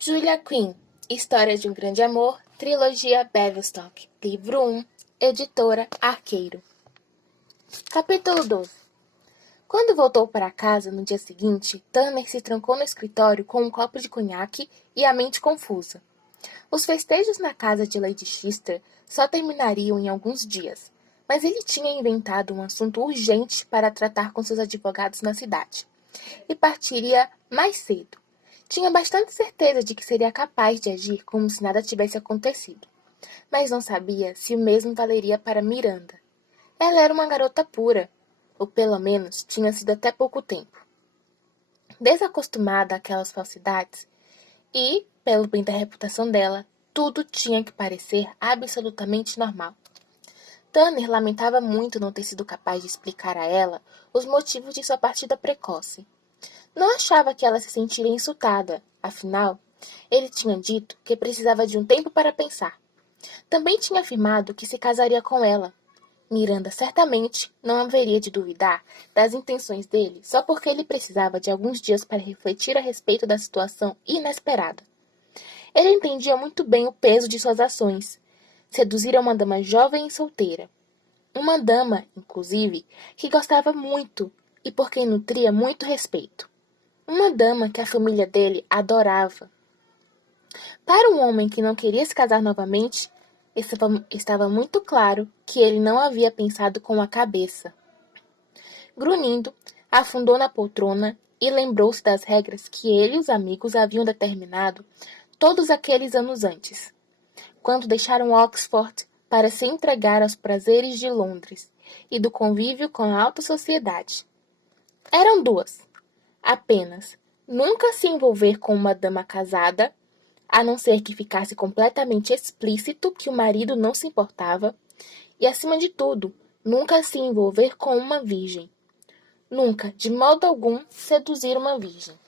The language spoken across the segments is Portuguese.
Julia Quinn, História de um Grande Amor, Trilogia Bevelstock, Livro 1, Editora Arqueiro. Capítulo 12. Quando voltou para casa no dia seguinte, Turner se trancou no escritório com um copo de conhaque e a mente confusa. Os festejos na casa de Lady Chester só terminariam em alguns dias, mas ele tinha inventado um assunto urgente para tratar com seus advogados na cidade, e partiria mais cedo. Tinha bastante certeza de que seria capaz de agir como se nada tivesse acontecido, mas não sabia se o mesmo valeria para Miranda. Ela era uma garota pura, ou pelo menos tinha sido até pouco tempo. Desacostumada àquelas falsidades, e, pelo bem da reputação dela, tudo tinha que parecer absolutamente normal. Turner lamentava muito não ter sido capaz de explicar a ela os motivos de sua partida precoce. Não achava que ela se sentiria insultada, afinal, ele tinha dito que precisava de um tempo para pensar. Também tinha afirmado que se casaria com ela. Miranda certamente não haveria de duvidar das intenções dele só porque ele precisava de alguns dias para refletir a respeito da situação inesperada. Ele entendia muito bem o peso de suas ações. Seduzir uma dama jovem e solteira. Uma dama, inclusive, que gostava muito e por quem nutria muito respeito. Uma dama que a família dele adorava. Para um homem que não queria se casar novamente, estava muito claro que ele não havia pensado com a cabeça. Grunhindo, afundou na poltrona e lembrou-se das regras que ele e os amigos haviam determinado todos aqueles anos antes, quando deixaram Oxford para se entregar aos prazeres de Londres e do convívio com a alta sociedade. Eram duas. Apenas nunca se envolver com uma dama casada, a não ser que ficasse completamente explícito que o marido não se importava, e, acima de tudo, nunca se envolver com uma virgem. Nunca, de modo algum, seduzir uma virgem.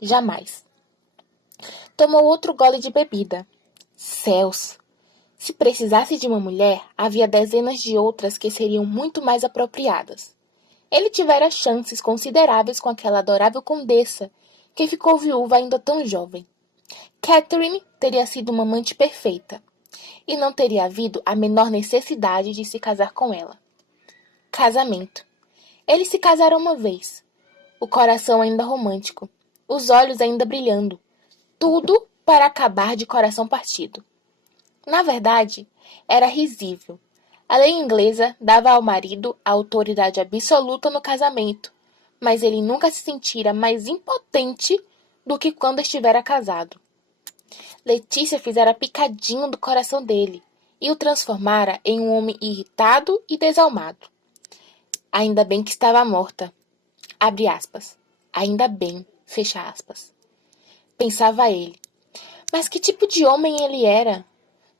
Jamais. Tomou outro gole de bebida. Céus! Se precisasse de uma mulher, havia dezenas de outras que seriam muito mais apropriadas. Ele tivera chances consideráveis com aquela adorável condessa, que ficou viúva ainda tão jovem. Catherine teria sido uma amante perfeita, e não teria havido a menor necessidade de se casar com ela. Casamento. Eles se casaram uma vez, o coração ainda romântico, os olhos ainda brilhando, tudo para acabar de coração partido. Na verdade, era risível. A lei inglesa dava ao marido a autoridade absoluta no casamento, mas ele nunca se sentira mais impotente do que quando estivera casado. Letícia fizera picadinho do coração dele e o transformara em um homem irritado e desalmado. Ainda bem que estava morta. Abre aspas. Ainda bem, fecha aspas. Pensava ele. Mas que tipo de homem ele era?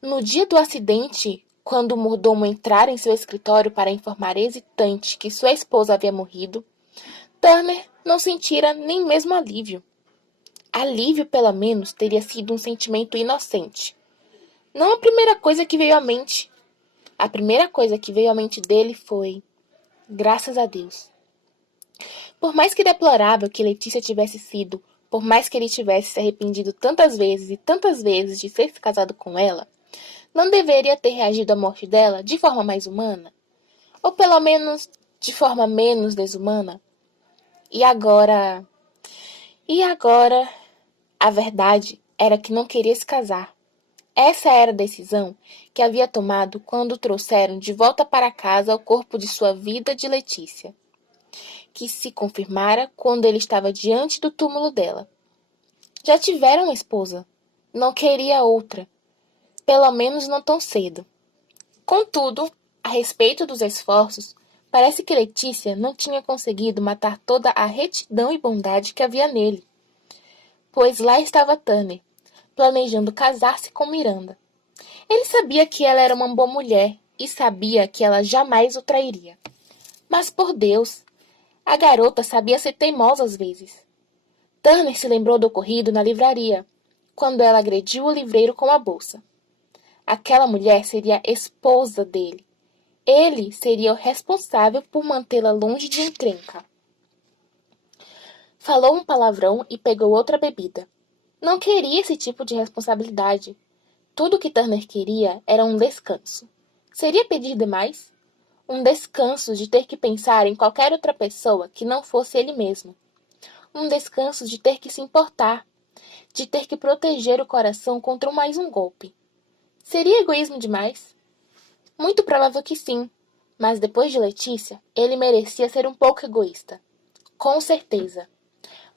No dia do acidente, quando o mordomo entrara em seu escritório para informar hesitante que sua esposa havia morrido, Turner não sentira nem mesmo alívio. Alívio, pelo menos, teria sido um sentimento inocente. Não a primeira coisa que veio à mente. A primeira coisa que veio à mente dele foi: graças a Deus. Por mais que deplorável que Letícia tivesse sido, por mais que ele tivesse se arrependido tantas vezes e tantas vezes de ter se casado com ela, não deveria ter reagido à morte dela de forma mais humana? Ou pelo menos de forma menos desumana? E agora, a verdade era que não queria se casar. Essa era a decisão que havia tomado quando trouxeram de volta para casa o corpo de sua vida de Letícia, que se confirmara quando ele estava diante do túmulo dela. Já tivera uma esposa. Não queria outra. Pelo menos não tão cedo. Contudo, a respeito dos esforços, parece que Letícia não tinha conseguido matar toda a retidão e bondade que havia nele. Pois lá estava Turner, planejando casar-se com Miranda. Ele sabia que ela era uma boa mulher e sabia que ela jamais o trairia. Mas, por Deus, a garota sabia ser teimosa às vezes. Turner se lembrou do ocorrido na livraria, quando ela agrediu o livreiro com a bolsa. Aquela mulher seria a esposa dele. Ele seria o responsável por mantê-la longe de encrenca. Falou um palavrão e pegou outra bebida. Não queria esse tipo de responsabilidade. Tudo que Turner queria era um descanso. Seria pedir demais? Um descanso de ter que pensar em qualquer outra pessoa que não fosse ele mesmo. Um descanso de ter que se importar, de ter que proteger o coração contra mais um golpe. Seria egoísmo demais? Muito provável que sim, mas depois de Letícia, ele merecia ser um pouco egoísta. Com certeza.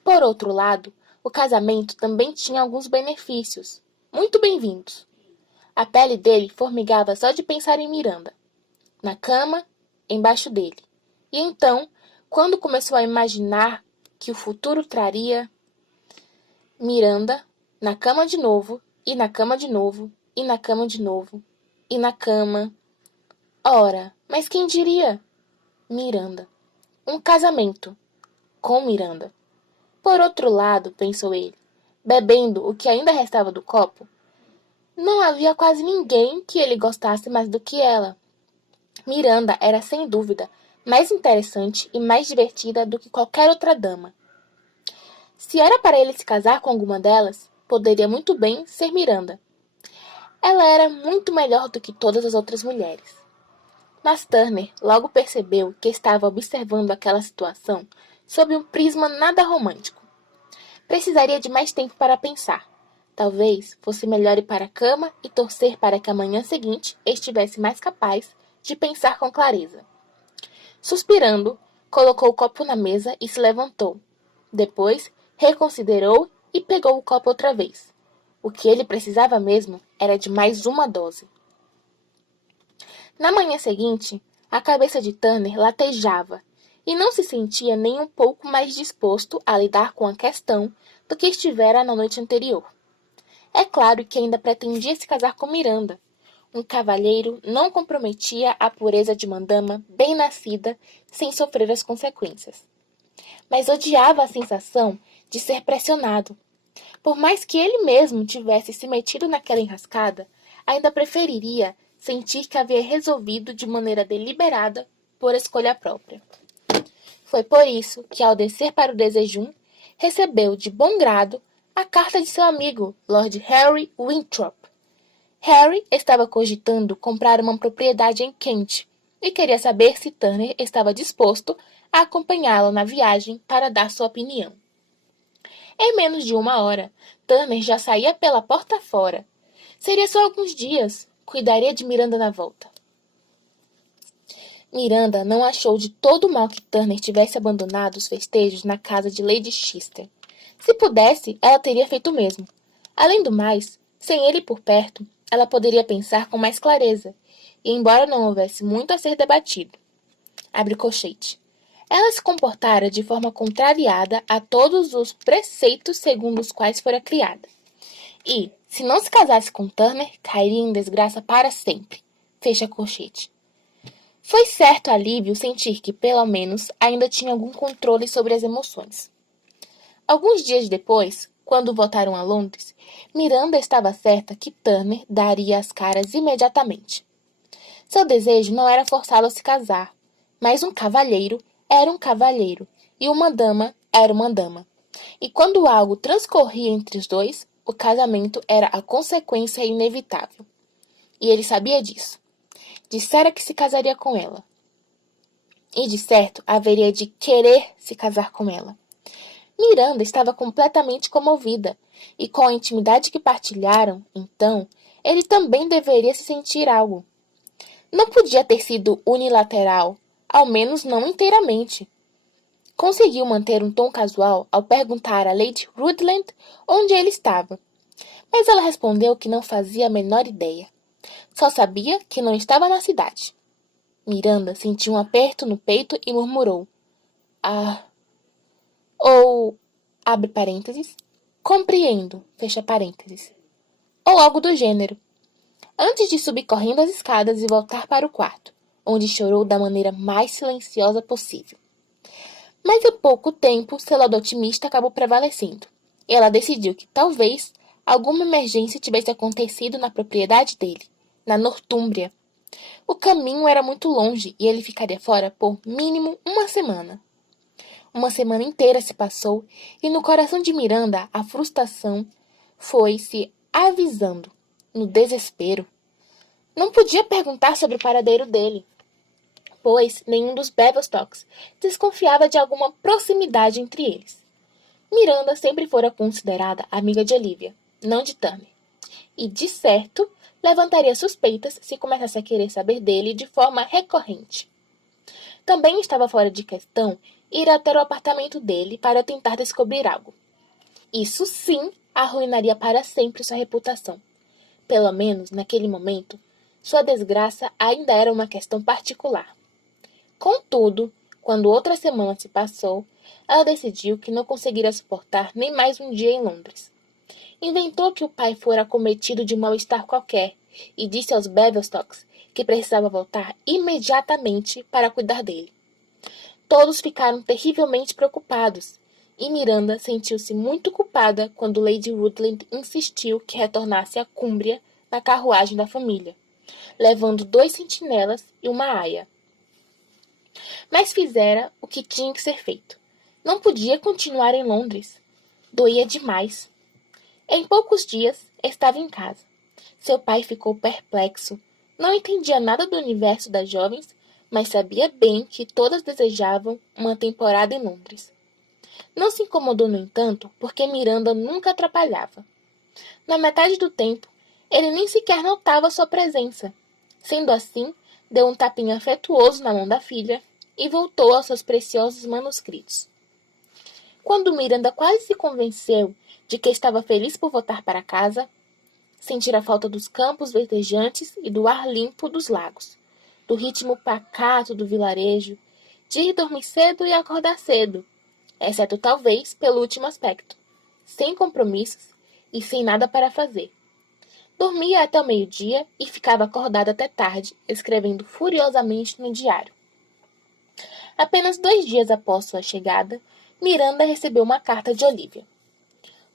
Por outro lado, o casamento também tinha alguns benefícios, muito bem-vindos. A pele dele formigava só de pensar em Miranda, na cama, embaixo dele. E então, quando começou a imaginar que o futuro traria Miranda na cama de novo, e na cama de novo, e na cama de novo, e na cama. Ora, mas quem diria? Miranda. Um casamento com Miranda. Por outro lado, pensou ele, bebendo o que ainda restava do copo, não havia quase ninguém que ele gostasse mais do que ela. Miranda era, sem dúvida, mais interessante e mais divertida do que qualquer outra dama. Se era para ele se casar com alguma delas, poderia muito bem ser Miranda. Ela era muito melhor do que todas as outras mulheres. Mas Turner logo percebeu que estava observando aquela situação sob um prisma nada romântico. Precisaria de mais tempo para pensar. Talvez fosse melhor ir para a cama e torcer para que a manhã seguinte estivesse mais capaz de pensar com clareza. Suspirando, colocou o copo na mesa e se levantou. Depois, reconsiderou e pegou o copo outra vez. O que ele precisava mesmo era de mais uma dose. Na manhã seguinte, a cabeça de Turner latejava e não se sentia nem um pouco mais disposto a lidar com a questão do que estivera na noite anterior. É claro que ainda pretendia se casar com Miranda. Um cavalheiro não comprometia a pureza de uma dama bem-nascida sem sofrer as consequências. Mas odiava a sensação de ser pressionado. Por mais que ele mesmo tivesse se metido naquela enrascada, ainda preferiria sentir que havia resolvido de maneira deliberada por escolha própria. Foi por isso que, ao descer para o desejum, recebeu de bom grado a carta de seu amigo, Lord Harry Winthrop. Harry estava cogitando comprar uma propriedade em Kent e queria saber se Turner estava disposto a acompanhá-lo na viagem para dar sua opinião. Em menos de uma hora, Turner já saía pela porta fora. Seria só alguns dias. Cuidaria de Miranda na volta. Miranda não achou de todo mal que Turner tivesse abandonado os festejos na casa de Lady Chester. Se pudesse, ela teria feito o mesmo. Além do mais, sem ele por perto, ela poderia pensar com mais clareza, e embora não houvesse muito a ser debatido. Abre colchete. Ela se comportara de forma contrariada a todos os preceitos segundo os quais fora criada. E, se não se casasse com Turner, cairia em desgraça para sempre. Fecha colchete. Foi certo alívio sentir que, pelo menos, ainda tinha algum controle sobre as emoções. Alguns dias depois, quando voltaram a Londres, Miranda estava certa que Turner daria as caras imediatamente. Seu desejo não era forçá-lo a se casar, mas um cavalheiro era um cavalheiro e uma dama era uma dama. E quando algo transcorria entre os dois, o casamento era a consequência inevitável. E ele sabia disso. Dissera que se casaria com ela. E de certo haveria de querer se casar com ela. Miranda estava completamente comovida, e com a intimidade que partilharam, então, ele também deveria se sentir algo. Não podia ter sido unilateral, ao menos não inteiramente. Conseguiu manter um tom casual ao perguntar a Lady Rutland onde ele estava, mas ela respondeu que não fazia a menor ideia. Só sabia que não estava na cidade. Miranda sentiu um aperto no peito e murmurou: "Ah." Ou, abre parênteses, "compreendo", fecha parênteses. Ou algo do gênero. Antes de subir correndo as escadas e voltar para o quarto, onde chorou da maneira mais silenciosa possível. Mas em pouco tempo, seu lado otimista acabou prevalecendo. E ela decidiu que talvez alguma emergência tivesse acontecido na propriedade dele, na Nortúmbria. O caminho era muito longe e ele ficaria fora por mínimo uma semana. Uma semana inteira se passou e no coração de Miranda a frustração, foi se avisando, no desespero. Não podia perguntar sobre o paradeiro dele, pois nenhum dos Bevelstocks desconfiava de alguma proximidade entre eles. Miranda sempre fora considerada amiga de Olivia, não de Turner, e, de certo, levantaria suspeitas se começasse a querer saber dele de forma recorrente. Também estava fora de questão ir até o apartamento dele para tentar descobrir algo. Isso sim arruinaria para sempre sua reputação. Pelo menos, naquele momento, sua desgraça ainda era uma questão particular. Contudo, quando outra semana se passou, ela decidiu que não conseguiria suportar nem mais um dia em Londres. Inventou que o pai fora acometido de um mal-estar qualquer e disse aos Bevelstocks que precisava voltar imediatamente para cuidar dele. Todos ficaram terrivelmente preocupados, e Miranda sentiu-se muito culpada quando Lady Rutland insistiu que retornasse a Cúmbria na carruagem da família, levando 2 sentinelas e uma aia. Mas fizera o que tinha que ser feito. Não podia continuar em Londres. Doía demais. Em poucos dias, estava em casa. Seu pai ficou perplexo. Não entendia nada do universo das jovens, mas sabia bem que todas desejavam uma temporada em Londres. Não se incomodou, no entanto, porque Miranda nunca atrapalhava. Na metade do tempo, ele nem sequer notava sua presença. Sendo assim, deu um tapinha afetuoso na mão da filha e voltou aos seus preciosos manuscritos. Quando Miranda quase se convenceu de que estava feliz por voltar para casa, sentir a falta dos campos verdejantes e do ar limpo dos lagos, do ritmo pacato do vilarejo, de ir dormir cedo e acordar cedo, exceto talvez pelo último aspecto, sem compromissos e sem nada para fazer. Dormia até o meio-dia e ficava acordada até tarde, escrevendo furiosamente no diário. Apenas 2 dias após sua chegada, Miranda recebeu uma carta de Olivia.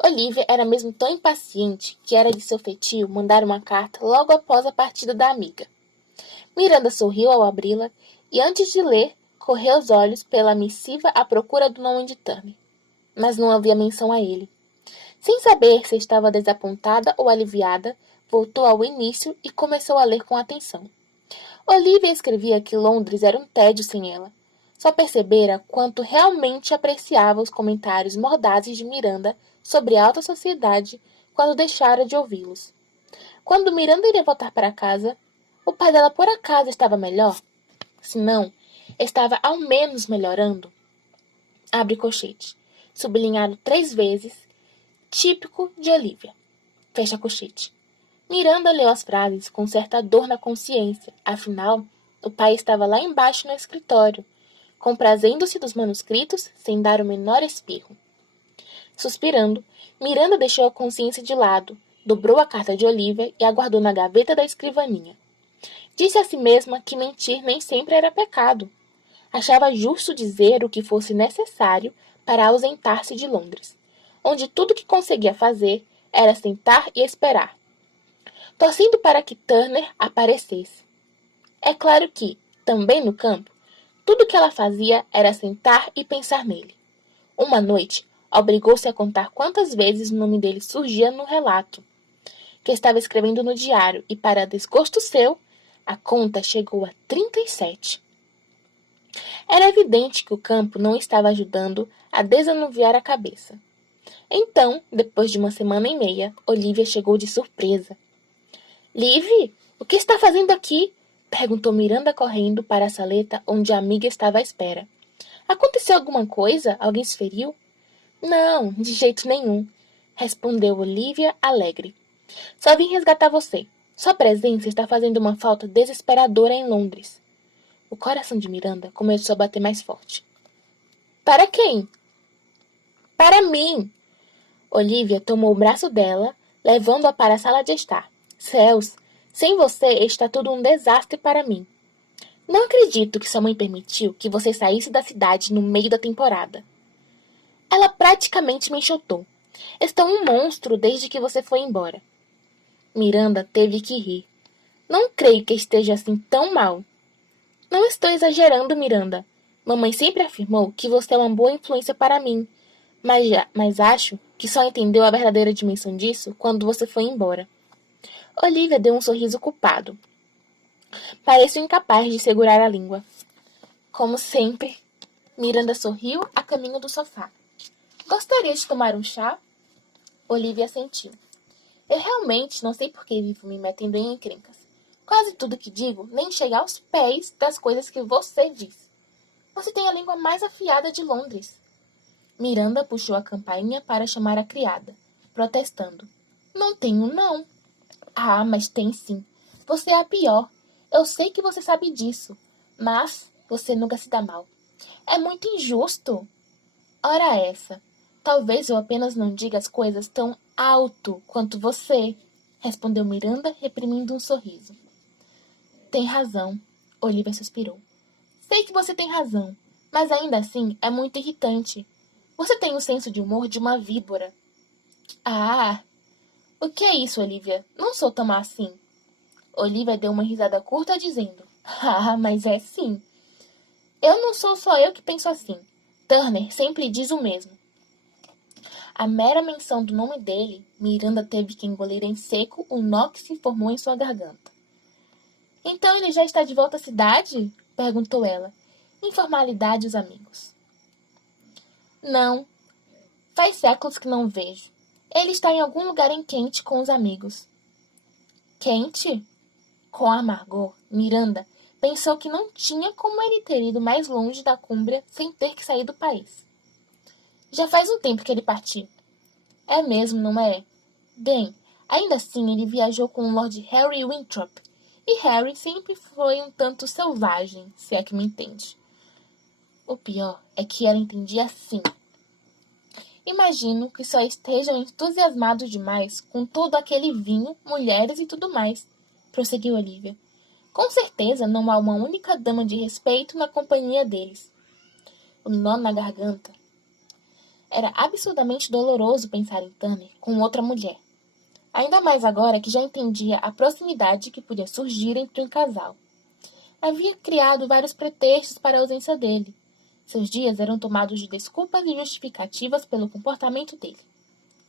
Olivia era mesmo tão impaciente que era de seu feitio mandar uma carta logo após a partida da amiga. Miranda sorriu ao abri-la e, antes de ler, correu os olhos pela missiva à procura do nome de Turner. Mas não havia menção a ele. Sem saber se estava desapontada ou aliviada, voltou ao início e começou a ler com atenção. Olivia escrevia que Londres era um tédio sem ela. Só percebera quanto realmente apreciava os comentários mordazes de Miranda sobre a alta sociedade quando deixara de ouvi-los. Quando Miranda iria voltar para casa, o pai dela por acaso estava melhor? Se não, estava ao menos melhorando. Abre colchete. Sublinhado 3 vezes. Típico de Olivia. Fecha colchete. Miranda leu as frases com certa dor na consciência. Afinal, o pai estava lá embaixo no escritório, comprazendo-se dos manuscritos sem dar o menor espirro. Suspirando, Miranda deixou a consciência de lado, dobrou a carta de Olivia e a guardou na gaveta da escrivaninha. Disse a si mesma que mentir nem sempre era pecado. Achava justo dizer o que fosse necessário para ausentar-se de Londres, onde tudo que conseguia fazer era sentar e esperar, torcendo para que Turner aparecesse. É claro que, também no campo, tudo que ela fazia era sentar e pensar nele. Uma noite, obrigou-se a contar quantas vezes o nome dele surgia no relato que estava escrevendo no diário e, para desgosto seu, a conta chegou a 37. Era evidente que o campo não estava ajudando a desanuviar a cabeça. Então, depois de 1 semana e meia, Olivia chegou de surpresa. Liv, o que está fazendo aqui? Perguntou Miranda correndo para a saleta onde a amiga estava à espera. Aconteceu alguma coisa? Alguém se feriu? Não, de jeito nenhum, respondeu Olivia alegre. Só vim resgatar você. Sua presença está fazendo uma falta desesperadora em Londres. O coração de Miranda começou a bater mais forte. Para quem? Para mim! Olivia tomou o braço dela, levando-a para a sala de estar. Céus, sem você está tudo um desastre para mim. Não acredito que sua mãe permitiu que você saísse da cidade no meio da temporada. Ela praticamente me enxotou. Estou um monstro desde que você foi embora. Miranda teve que rir. Não creio que esteja assim tão mal. Não estou exagerando, Miranda. Mamãe sempre afirmou que você é uma boa influência para mim. Mas acho que só entendeu a verdadeira dimensão disso quando você foi embora. Olivia deu um sorriso culpado. Pareceu incapaz de segurar a língua. Como sempre, Miranda sorriu a caminho do sofá. Gostaria de tomar um chá? Olivia assentiu. Eu realmente não sei por que vivo me metendo em encrencas. Quase tudo que digo nem chega aos pés das coisas que você diz. Você tem a língua mais afiada de Londres. Miranda puxou a campainha para chamar a criada, protestando. Não tenho, não. Ah, mas tem sim. Você é a pior. Eu sei que você sabe disso, mas você nunca se dá mal. É muito injusto. Ora essa. Talvez eu apenas não diga as coisas tão alto quanto você, respondeu Miranda, reprimindo um sorriso. Tem razão, Olivia suspirou. Sei que você tem razão, mas ainda assim é muito irritante. Você tem o senso de humor de uma víbora. Ah, o que é isso, Olivia? Não sou tão má assim. Olivia deu uma risada curta, dizendo: Ah, mas é sim. Eu não sou só eu que penso assim. Turner sempre diz o mesmo. A mera menção do nome dele, Miranda teve que engolir em seco o nó que se formou em sua garganta. Então ele já está de volta à cidade? Perguntou ela. Informalidade os amigos. Não, faz séculos que não o vejo. Ele está em algum lugar em quente com os amigos. Quente? Com amargor, Miranda pensou que não tinha como ele ter ido mais longe da Cúmbria sem ter que sair do país. Já faz um tempo que ele partiu. É mesmo, não é? Bem, ainda assim ele viajou com o Lord Harry Winthrop, e Harry sempre foi um tanto selvagem, se é que me entende. O pior é que ela entendia sim. Imagino que só estejam entusiasmados demais com todo aquele vinho, mulheres e tudo mais, prosseguiu Olivia. Com certeza não há uma única dama de respeito na companhia deles. O nó na garganta. Era absurdamente doloroso pensar em Turner com outra mulher. Ainda mais agora que já entendia a proximidade que podia surgir entre um casal. Havia criado vários pretextos para a ausência dele. Seus dias eram tomados de desculpas e justificativas pelo comportamento dele.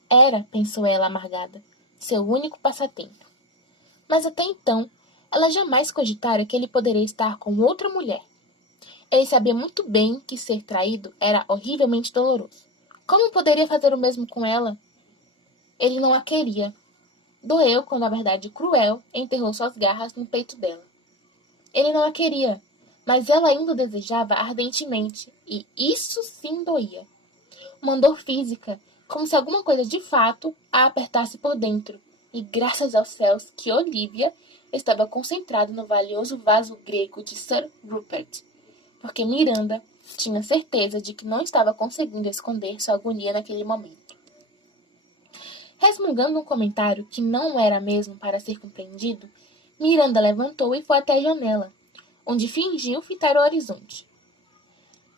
Era, pensou ela amargada, seu único passatempo. Mas até então, ela jamais cogitara que ele poderia estar com outra mulher. Ele sabia muito bem que ser traído era horrivelmente doloroso. Como poderia fazer o mesmo com ela? Ele não a queria. Doeu quando a verdade cruel enterrou suas garras no peito dela. Ele não a queria, mas ela ainda o desejava ardentemente, e isso sim doía. Uma dor física, como se alguma coisa de fato a apertasse por dentro, e graças aos céus que Olivia estava concentrada no valioso vaso grego de Sir Rupert, porque Miranda tinha certeza de que não estava conseguindo esconder sua agonia naquele momento. Resmungando um comentário que não era mesmo para ser compreendido, Miranda levantou e foi até a janela, onde fingiu fitar o horizonte.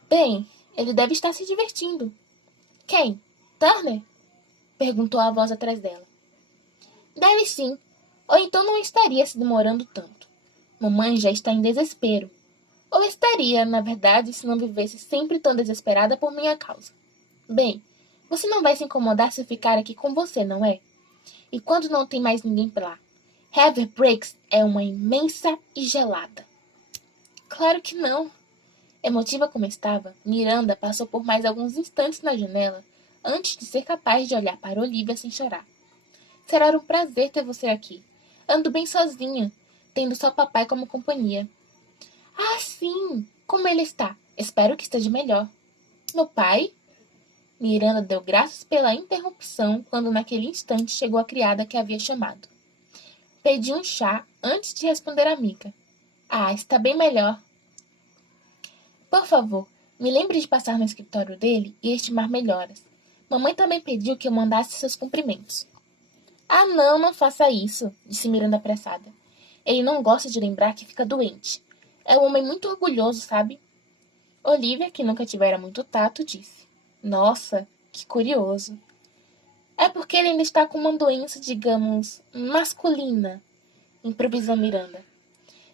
Bem, ele deve estar se divertindo. Quem? Turner? Perguntou a voz atrás dela. Deve sim, ou então não estaria se demorando tanto. Mamãe já está em desespero. Ou estaria, na verdade, se não vivesse sempre tão desesperada por minha causa. Bem, você não vai se incomodar se eu ficar aqui com você, não é? E quando não tem mais ninguém por lá? Heather Breaks é uma imensa e gelada. Claro que não. Emotiva como estava, Miranda passou por mais alguns instantes na janela antes de ser capaz de olhar para Olivia sem chorar. Será um prazer ter você aqui. Ando bem sozinha, tendo só papai como companhia. Ah, sim! Como ele está? Espero que esteja melhor. Meu pai? Miranda deu graças pela interrupção quando naquele instante chegou a criada que havia chamado. Pedi um chá antes de responder a Mica. Ah, está bem melhor. Por favor, me lembre de passar no escritório dele e estimar melhoras. Mamãe também pediu que eu mandasse seus cumprimentos. Ah, não, não faça isso, disse Miranda apressada. Ele não gosta de lembrar que fica doente. É um homem muito orgulhoso, sabe? Olivia, que nunca tivera muito tato, disse. Nossa, que curioso. É porque ele ainda está com uma doença, digamos, masculina, improvisou Miranda.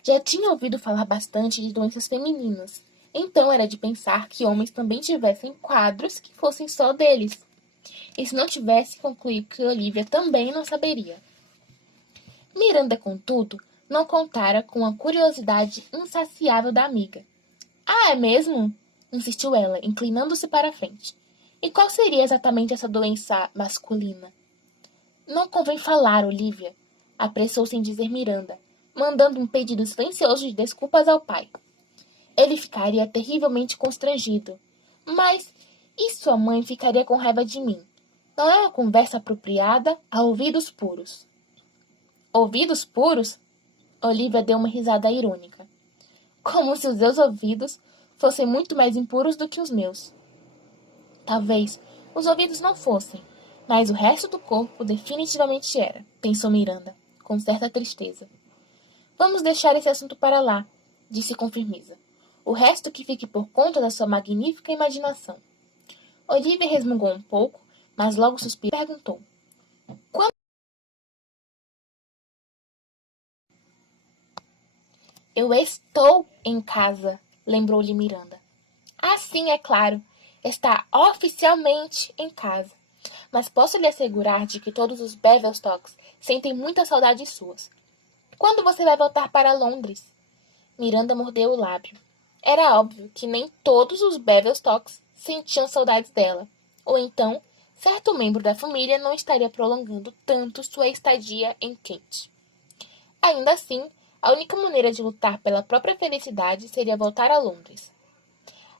Já tinha ouvido falar bastante de doenças femininas, Então era de pensar que homens também tivessem quadros que fossem só deles. E se não tivesse, concluiu que Olivia também não saberia. Miranda, contudo, não contara com a curiosidade insaciável da amiga. Ah, é mesmo? Insistiu ela, inclinando-se para a frente. E qual seria exatamente essa doença masculina? Não convém falar, Olivia, apressou-se em dizer Miranda, mandando um pedido silencioso de desculpas ao pai. Ele ficaria terrivelmente constrangido. Mas e sua mãe ficaria com raiva de mim? Não é uma conversa apropriada a ouvidos puros. Ouvidos puros? Olivia deu uma risada irônica. Como se os seus ouvidos fossem muito mais impuros do que os meus. Talvez os ouvidos não fossem, mas o resto do corpo definitivamente era, pensou Miranda, com certa tristeza. Vamos deixar esse assunto para lá, disse com firmeza. O resto que fique por conta da sua magnífica imaginação. Olivia resmungou um pouco, mas logo suspirou e perguntou. Quando... Eu estou em casa, lembrou-lhe Miranda. Ah, sim, é claro. Está oficialmente em casa. Mas posso lhe assegurar de que todos os Bevelstocks sentem muitas saudades suas. Quando você vai voltar para Londres? Miranda mordeu o lábio. Era óbvio que nem todos os Bevelstocks sentiam saudades dela. Ou então, certo membro da família não estaria prolongando tanto sua estadia em Kent. Ainda assim, a única maneira de lutar pela própria felicidade seria voltar a Londres.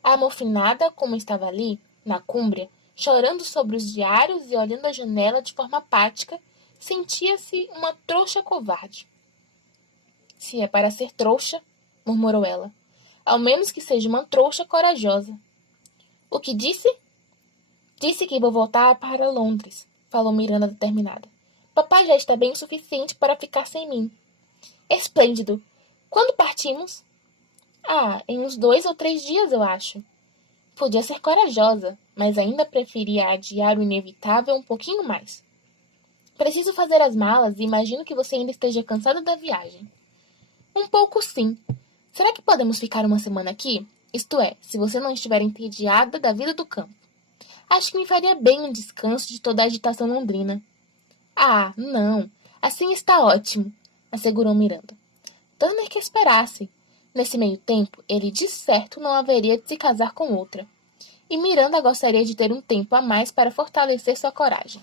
A amofinada, como estava ali, na cúmbria, chorando sobre os diários e olhando a janela de forma apática, sentia-se uma trouxa covarde. Se é para ser trouxa, murmurou ela, ao menos que seja uma trouxa corajosa. O que disse? Disse que vou voltar para Londres, falou Miranda determinada. Papai já está bem o suficiente para ficar sem mim. Esplêndido. Quando partimos? Ah, em uns 2 ou 3 dias, eu acho. Podia ser corajosa, mas ainda preferia adiar o inevitável um pouquinho mais. Preciso fazer as malas e imagino que você ainda esteja cansada da viagem. Um pouco sim. Será que podemos ficar uma semana aqui? Isto é, se você não estiver entediada da vida do campo. Acho que me faria bem um descanso de toda a agitação londrina. Ah, não. Assim está ótimo, assegurou Miranda. Turner que esperasse. Nesse meio tempo, ele de certo não haveria de se casar com outra. E Miranda gostaria de ter um tempo a mais para fortalecer sua coragem.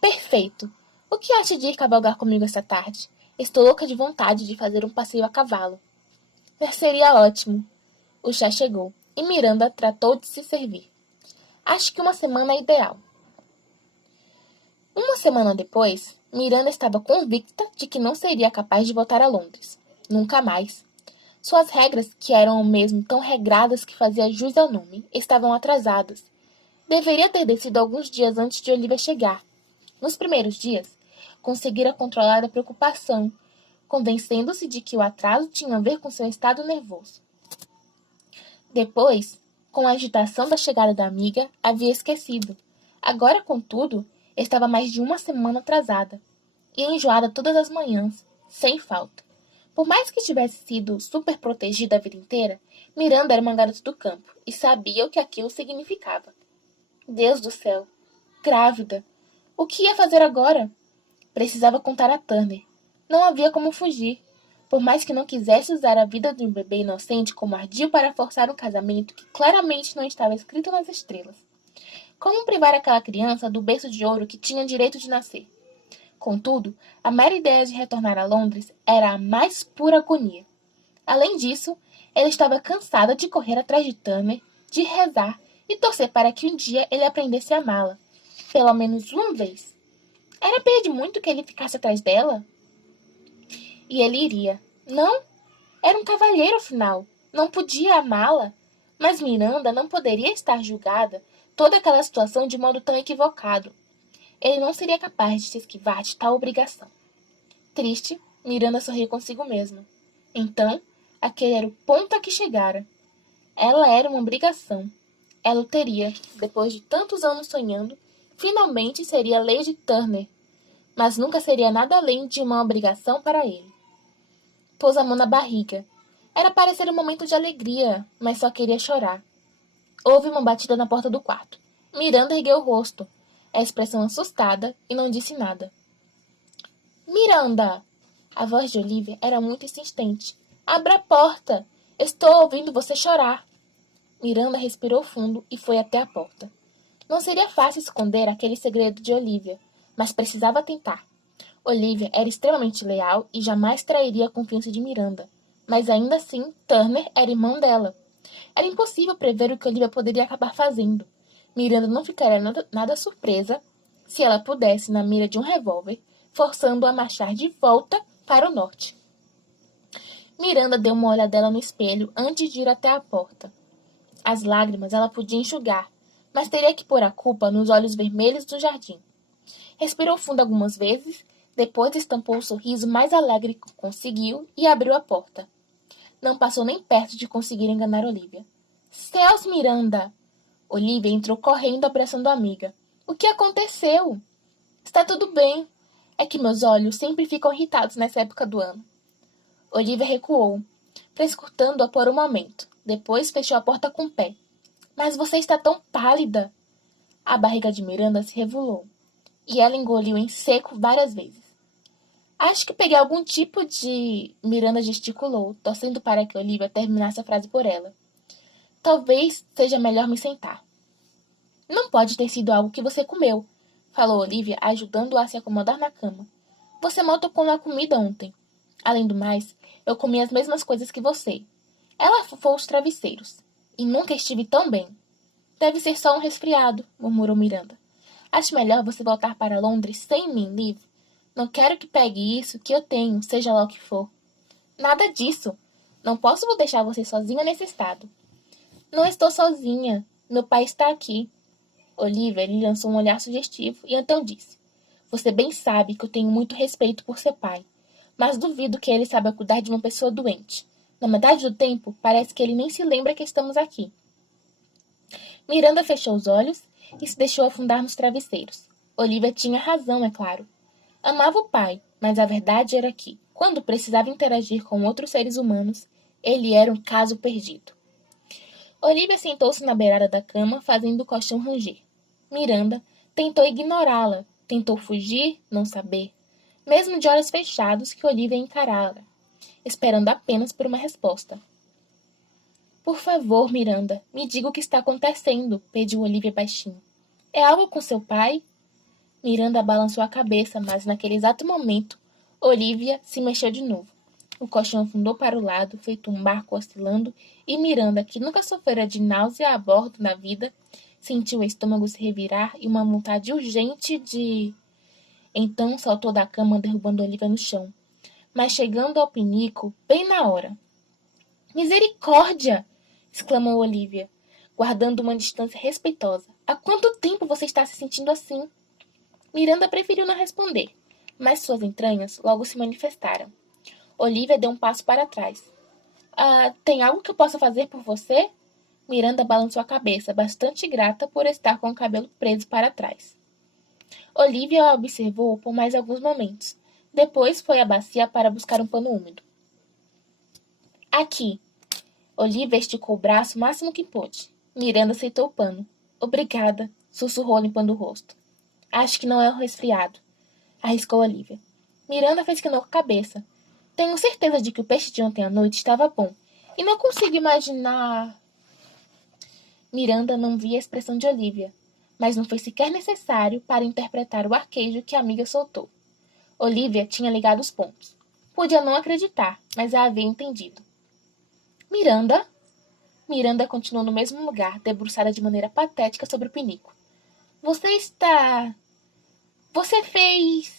Perfeito! O que acha de ir cavalgar comigo esta tarde? Estou louca de vontade de fazer um passeio a cavalo. Seria ótimo. O chá chegou e Miranda tratou de se servir. Acho que uma semana é ideal. Uma semana depois, Miranda estava convicta de que não seria capaz de voltar a Londres. Nunca mais. Suas regras, que eram ao mesmo tão regradas que fazia jus ao nome, estavam atrasadas. Deveria ter descido alguns dias antes de Olivia chegar. Nos primeiros dias, conseguira controlar a preocupação, convencendo-se de que o atraso tinha a ver com seu estado nervoso. Depois, com a agitação da chegada da amiga, havia esquecido. Agora, contudo, estava mais de uma semana atrasada, e enjoada todas as manhãs, sem falta. Por mais que tivesse sido super protegida a vida inteira, Miranda era uma garota do campo e sabia o que aquilo significava. Deus do céu! Grávida! O que ia fazer agora? Precisava contar a Turner. Não havia como fugir. Por mais que não quisesse usar a vida de um bebê inocente como ardil para forçar um casamento que claramente não estava escrito nas estrelas. Como privar aquela criança do berço de ouro que tinha direito de nascer? Contudo, a mera ideia de retornar a Londres era a mais pura agonia. Além disso, ela estava cansada de correr atrás de Turner, de rezar e torcer para que um dia ele aprendesse a amá-la. Pelo menos uma vez. Era pedir muito que ele ficasse atrás dela? E ele iria. Não, era um cavalheiro, afinal. Não podia amá-la. Mas Miranda não poderia estar julgada toda aquela situação de modo tão equivocado. Ele não seria capaz de se esquivar de tal obrigação. Triste, Miranda sorriu consigo mesma. Então, aquele era o ponto a que chegara. Ela era uma obrigação. Ela o teria, depois de tantos anos sonhando, finalmente seria Lady Turner, mas nunca seria nada além de uma obrigação para ele. Pôs a mão na barriga. Era para ser um momento de alegria, mas só queria chorar. Houve uma batida na porta do quarto. Miranda ergueu o rosto, a expressão assustada, e não disse nada. Miranda! A voz de Olivia era muito insistente. Abra a porta! Estou ouvindo você chorar. Miranda respirou fundo e foi até a porta. Não seria fácil esconder aquele segredo de Olivia, mas precisava tentar. Olivia era extremamente leal e jamais trairia a confiança de Miranda. Mas ainda assim, Turner era irmão dela. Era impossível prever o que Olivia poderia acabar fazendo. Miranda não ficaria nada surpresa se ela pudesse, na mira de um revólver, forçando-a a marchar de volta para o norte. Miranda deu uma olhadela no espelho antes de ir até a porta. As lágrimas ela podia enxugar, mas teria que pôr a culpa nos olhos vermelhos do jardim. Respirou fundo algumas vezes, depois estampou o sorriso mais alegre que conseguiu e abriu a porta. Não passou nem perto de conseguir enganar Olivia. Céus, Miranda! Olivia entrou correndo abraçando a amiga. O que aconteceu? Está tudo bem. É que meus olhos sempre ficam irritados nessa época do ano. Olivia recuou, prescutando-a por um momento. Depois fechou a porta com o pé. Mas você está tão pálida. A barriga de Miranda se revolou, e ela engoliu em seco várias vezes. Acho que peguei algum tipo de... Miranda gesticulou, torcendo para que Olivia terminasse a frase por ela. Talvez seja melhor me sentar. Não pode ter sido algo que você comeu, falou Olivia, ajudando-a a se acomodar na cama. Você mal tocou na comida ontem. Além do mais, eu comi as mesmas coisas que você. Ela afofou os travesseiros. E nunca estive tão bem. Deve ser só um resfriado, murmurou Miranda. Acho melhor você voltar para Londres sem mim, Liv. Não quero que pegue isso que eu tenho, seja lá o que for. Nada disso. Não posso deixar você sozinha nesse estado. Não estou sozinha. Meu pai está aqui. Olivia lhe lançou um olhar sugestivo e então disse. Você bem sabe que eu tenho muito respeito por seu pai, mas duvido que ele saiba cuidar de uma pessoa doente. Na metade do tempo, parece que ele nem se lembra que estamos aqui. Miranda fechou os olhos e se deixou afundar nos travesseiros. Olivia tinha razão, é claro. Amava o pai, mas a verdade era que, quando precisava interagir com outros seres humanos, ele era um caso perdido. Olivia sentou-se na beirada da cama, fazendo o colchão ranger. Miranda tentou ignorá-la, tentou fugir, não saber. Mesmo de olhos fechados que Olivia encarara, esperando apenas por uma resposta. Por favor, Miranda, me diga o que está acontecendo, pediu Olivia baixinho. É algo com seu pai? Miranda balançou a cabeça, mas naquele exato momento, Olivia se mexeu de novo. O colchão afundou para o lado, feito um barco oscilando, e Miranda, que nunca sofrera de náusea a bordo na vida, sentiu o estômago se revirar e uma vontade urgente de... Então saltou da cama, derrubando Olivia no chão, mas chegando ao pinico bem na hora. Misericórdia! Exclamou Olivia, guardando uma distância respeitosa. Há quanto tempo você está se sentindo assim? Miranda preferiu não responder, mas suas entranhas logo se manifestaram. Olivia deu um passo para trás. Tem algo que eu possa fazer por você? Miranda balançou a cabeça, bastante grata por estar com o cabelo preso para trás. Olivia a observou por mais alguns momentos. Depois foi à bacia para buscar um pano úmido. Aqui. Olivia esticou o braço o máximo que pôde. Miranda aceitou o pano. Obrigada, sussurrou limpando o rosto. Acho que não é um resfriado, arriscou Olivia. Miranda fez que não com a cabeça. Tenho certeza de que o peixe de ontem à noite estava bom. E não consigo imaginar... Miranda não via a expressão de Olivia, mas não foi sequer necessário para interpretar o arquejo que a amiga soltou. Olivia tinha ligado os pontos. Podia não acreditar, mas a havia entendido. Miranda? Miranda continuou no mesmo lugar, debruçada de maneira patética sobre o pinico. Você está... Você fez...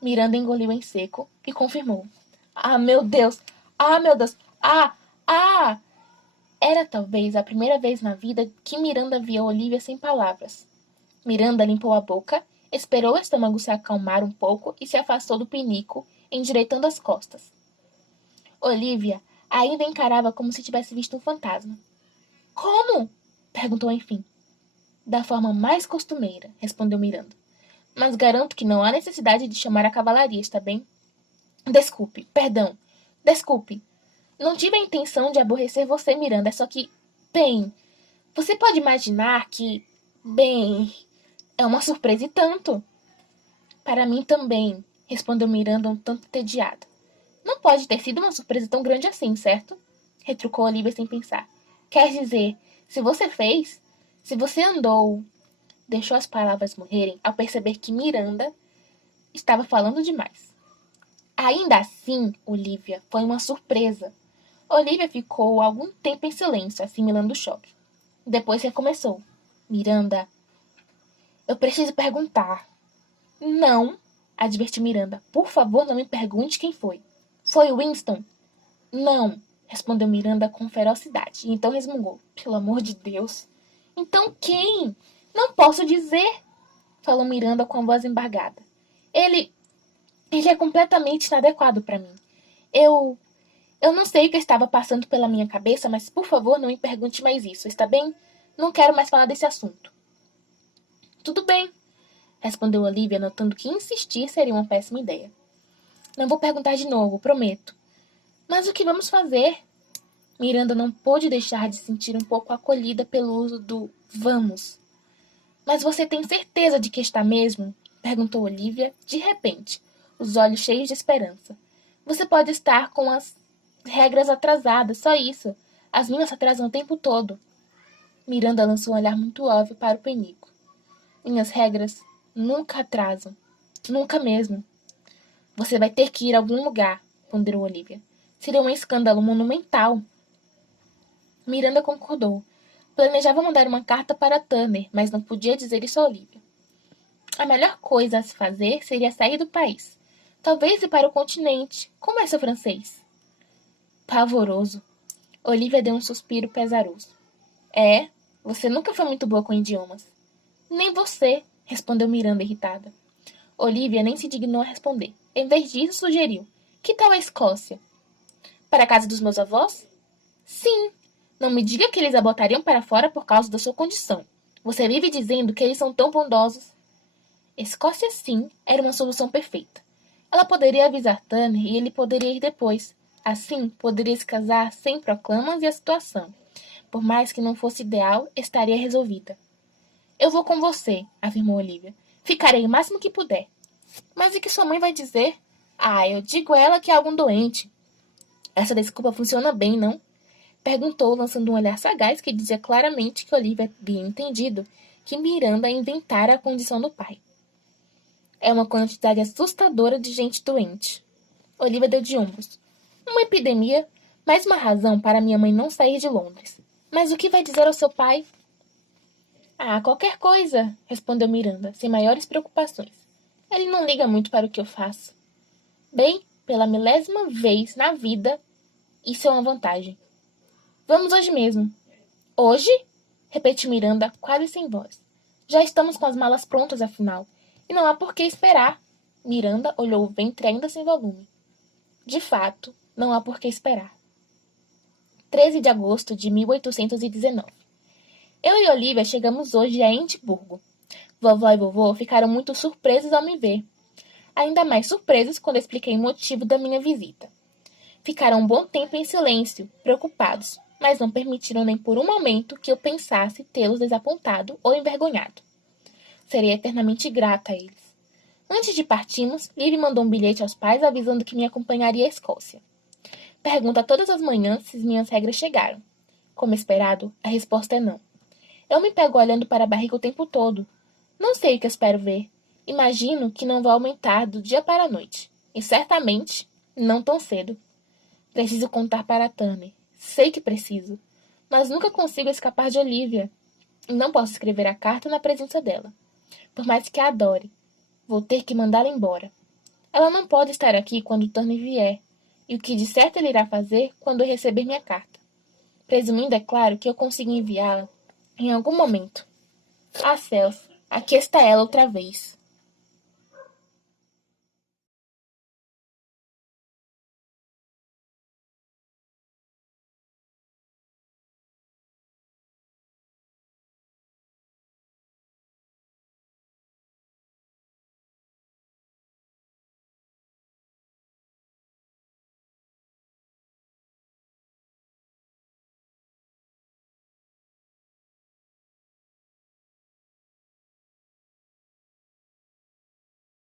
Miranda engoliu em seco e confirmou. Ah, meu Deus! Ah, meu Deus! Ah! Ah! Era talvez a primeira vez na vida que Miranda via Olivia sem palavras. Miranda limpou a boca, esperou o estômago se acalmar um pouco e se afastou do pinico, endireitando as costas. Olivia ainda encarava como se tivesse visto um fantasma. Como? Perguntou enfim. Da forma mais costumeira, respondeu Miranda. Mas garanto que não há necessidade de chamar a cavalaria, está bem? Desculpe, perdão, desculpe. Não tive a intenção de aborrecer você, Miranda, só que, bem, você pode imaginar que, bem, é uma surpresa e tanto. Para mim também, respondeu Miranda um tanto entediada. Não pode ter sido uma surpresa tão grande assim, certo? Retrucou Olivia sem pensar. Quer dizer, se você fez, se você andou... Deixou as palavras morrerem ao perceber que Miranda estava falando demais. Ainda assim, Olivia, foi uma surpresa. Olivia ficou algum tempo em silêncio, assimilando o choque. Depois recomeçou. Miranda, eu preciso perguntar. Não, advertiu Miranda. Por favor, não me pergunte quem foi. Foi Winston? Não, respondeu Miranda com ferocidade, e então resmungou. Pelo amor de Deus. Então quem? Não posso dizer, falou Miranda com a voz embargada. Ele é completamente inadequado para mim. Eu não sei o que estava passando pela minha cabeça, mas por favor não me pergunte mais isso, está bem? Não quero mais falar desse assunto. Tudo bem, respondeu Olivia, notando que insistir seria uma péssima ideia. Não vou perguntar de novo, prometo. Mas o que vamos fazer? Miranda não pôde deixar de sentir um pouco acolhida pelo uso do vamos. Mas você tem certeza de que está mesmo? Perguntou Olivia, de repente, os olhos cheios de esperança. Você pode estar com as regras atrasadas, só isso. As minhas se atrasam o tempo todo. Miranda lançou um olhar muito óbvio para o penico. Minhas regras nunca atrasam. Nunca mesmo. Você vai ter que ir a algum lugar, ponderou Olivia. Seria um escândalo monumental. Miranda concordou. Planejava mandar uma carta para Turner, mas não podia dizer isso a Olivia. A melhor coisa a se fazer seria sair do país. Talvez ir para o continente. Como é seu francês? Pavoroso. Olivia deu um suspiro pesaroso. É, você nunca foi muito boa com idiomas. Nem você, respondeu Miranda irritada. Olivia nem se dignou a responder. Em vez disso, sugeriu. Que tal a Escócia? Para a casa dos meus avós? Sim. Não me diga que eles a botariam para fora por causa da sua condição. Você vive dizendo que eles são tão bondosos. Escócia, sim, era uma solução perfeita. Ela poderia avisar Turner e ele poderia ir depois. Assim, poderia se casar sem proclamas e a situação, por mais que não fosse ideal, estaria resolvida. Eu vou com você, afirmou Olivia. Ficarei o máximo que puder. Mas o que sua mãe vai dizer? Ah, eu digo a ela que é algum doente. Essa desculpa funciona bem, não? Perguntou, lançando um olhar sagaz que dizia claramente que Olivia havia entendido que Miranda inventara a condição do pai. É uma quantidade assustadora de gente doente. Olivia deu de ombros. Uma epidemia, mais uma razão para minha mãe não sair de Londres. Mas o que vai dizer ao seu pai? Ah, qualquer coisa, respondeu Miranda, sem maiores preocupações. Ele não liga muito para o que eu faço. Bem, pela milésima vez na vida, isso é uma vantagem. Vamos hoje mesmo. Hoje? Repetiu Miranda, quase sem voz. Já estamos com as malas prontas, afinal, e não há por que esperar. Miranda olhou o ventre ainda sem volume. De fato, não há por que esperar. 13 de agosto de 1819. Eu e Olivia chegamos hoje a Edimburgo. Vovó e vovô ficaram muito surpresos ao me ver. Ainda mais surpresos quando expliquei o motivo da minha visita. Ficaram um bom tempo em silêncio, preocupados, mas não permitiram nem por um momento que eu pensasse tê-los desapontado ou envergonhado. Serei eternamente grata a eles. Antes de partirmos, Livy mandou um bilhete aos pais avisando que me acompanharia à Escócia. Pergunta todas as manhãs se minhas regras chegaram. Como esperado, a resposta é não. Eu me pego olhando para a barriga o tempo todo. Não sei o que espero ver. Imagino que não vai aumentar do dia para a noite. E certamente, não tão cedo. Preciso contar para Turner. Sei que preciso. Mas nunca consigo escapar de Olivia. E não posso escrever a carta na presença dela. Por mais que a adore. Vou ter que mandá-la embora. Ela não pode estar aqui quando Turner vier. E o que de certo ele irá fazer quando eu receber minha carta. Presumindo, é claro, que eu consiga enviá-la em algum momento. Ah, céus, aqui está ela outra vez.